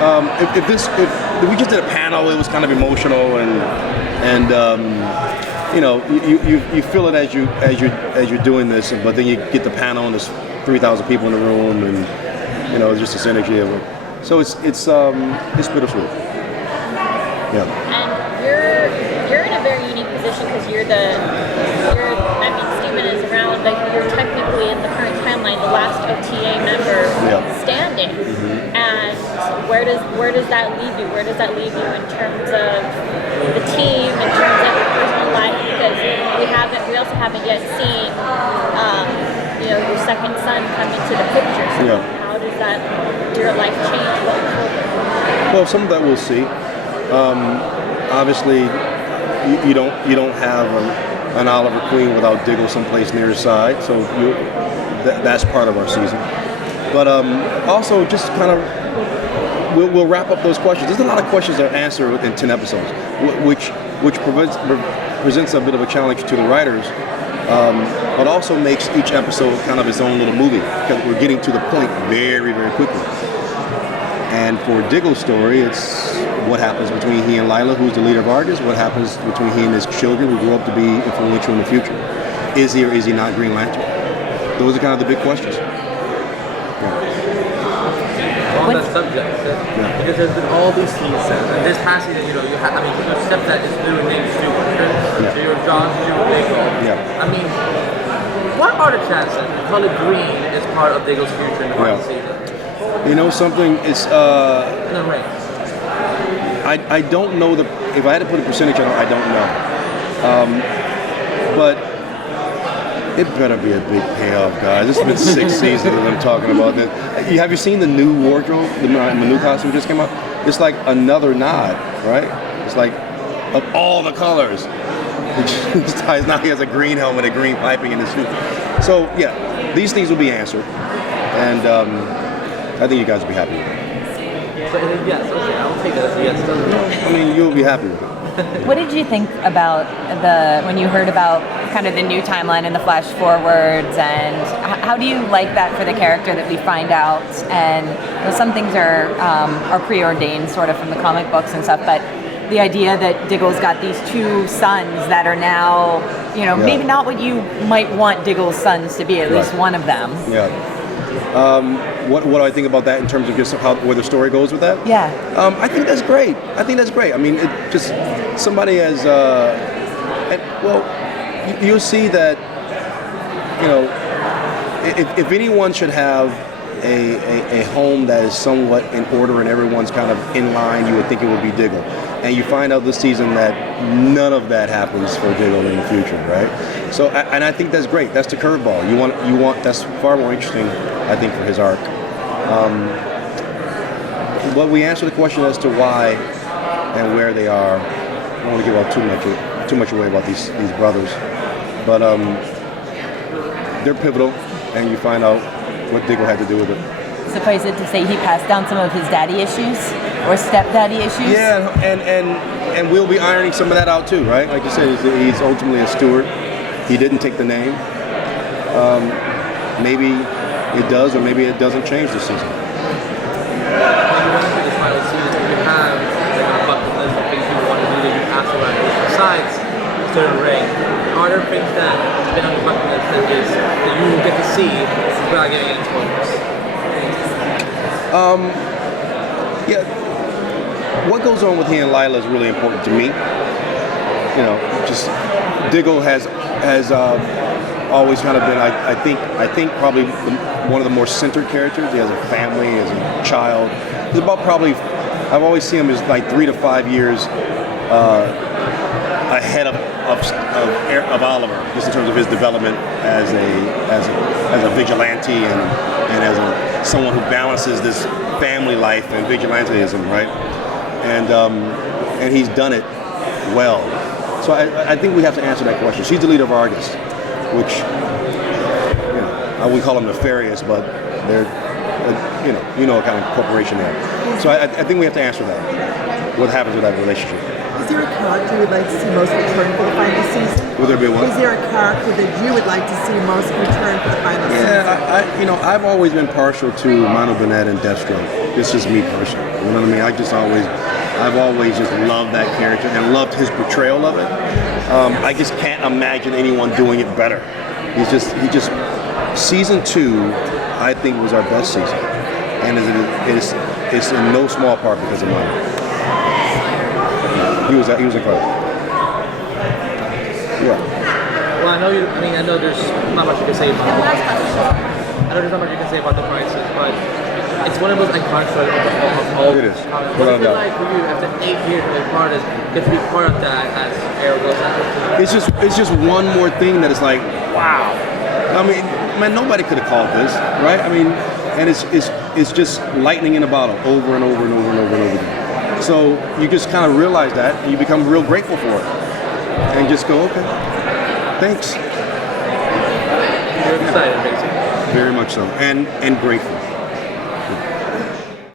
if we just did a panel, it was kind of emotional and you feel it as you're doing this, but then you get the panel and there's 3,000 people in the room and just this energy of it. So it's bittersweet. Yeah. And you're in a very unique position because Steven is around, but you're technically in the current timeline the last OTA member standing. Mm-hmm. And where does that leave you? Where does that leave you in terms of the team, in terms of your personal life? Because we also haven't yet seen your second son come into the picture. So how does your life change going forward? Well, some of that we'll see. Obviously, you don't have an Oliver Queen without Diggle someplace near his side, so that's part of our season. But also, just kind of, we'll wrap up those questions. There's a lot of questions that are answered in 10 episodes, which presents a bit of a challenge to the writers, but also makes each episode kind of its own little movie, because we're getting to the point very, very quickly. And for Diggle's story, it's what happens between he and Lila, who's the leader of Argus, what happens between he and his children who grow up to be influential in the future. Is he or is he not Green Lantern? Those are kind of the big questions. On that subject, because there's been all these scenes set, and this past season, your stepdad is literally named Stewart, so your John Stewart Diggle. Yeah. I mean, what are the chances that color green is part of Diggle's future in the final season? You know something? It's I don't know if I had to put a percentage on it, I don't know. But it better be a big payoff, guys. This has been 6 seasons of them talking about this. Have you seen the new wardrobe? The new costume just came out? It's like another nod, right? It's like of all the colors. Now he has a green helmet, a green piping in his suit. So yeah, these things will be answered, and I think you guys will be happy with it. Yes, okay, I'll take that as a yes. I mean, you'll be happy with it. What did you think about when you heard about kind of the new timeline and the flash forwards, and how do you like that for the character that we find out? And some things are preordained sort of from the comic books and stuff, but the idea that Diggle's got these 2 sons that are now, maybe not what you might want Diggle's sons to be, at least one of them. Yeah. What do I think about that in terms of just where the story goes with that? Yeah. I think that's great. I mean, it just somebody as you'll see that if anyone should have a home that is somewhat in order and everyone's kind of in line, you would think it would be Diggle. And you find out this season that none of that happens for Diggle in the future, right? So, and I think that's great. That's the curveball. You want. That's far more interesting, I think, for his arc. But we answer the question as to why and where they are. I don't want to give out too much away about these brothers, but they're pivotal, and you find out what Diggle had to do with it. Suffice it to say, he passed down some of his daddy issues or stepdaddy issues. Yeah, and we'll be ironing some of that out too, right? Like you said, he's ultimately a steward. He didn't take the name. Maybe it does, or maybe it doesn't change this season. This final season, you have a bucket list of things you want to do that you have to write. Besides certain ring, are there things that have been on the bucket list that you will get to see without getting any spoilers? Yeah, what goes on with he and Lila is really important to me. Just Diggle has always kind of been, I think probably one of the more centered characters. He has a family, he has a child. He's about probably, I've always seen him as like 3 to 5 years ahead of Oliver, just in terms of his development as a vigilante and as someone who balances this family life and vigilantism, right? And he's done it well. So I think we have to answer that question. She's the leader of Argus, which I wouldn't call them nefarious, but they're what kind of corporation they are. So I think we have to answer that. What happens with that relationship? Is there a character you would like to see most return for the final season? Would there be one? Is there a character that you would like to see most return for the final season? Yeah, I've always been partial to Mono Burnett and Deathstroke. It's just me personally. You know what I mean? I've always just loved that character and loved his portrayal of it. I just can't imagine anyone doing it better. He just season 2, I think, was our best season, and it's in no small part because of mine. He was incredible. Yeah. Well, I know there's not much you can say about the prices, but it's one of those iconic shows of all. It is. What is it like for you after 8 years to be part of, get to be part of that as Arrow goes on? It's just one more thing that is like, wow. I mean, man, nobody could have called this, right? I mean, and it's just lightning in a bottle over and over and over and over and over again. So you just kind of realize that, and you become real grateful for it, and just go, okay, thanks. You're excited, basically. Very much so, and grateful.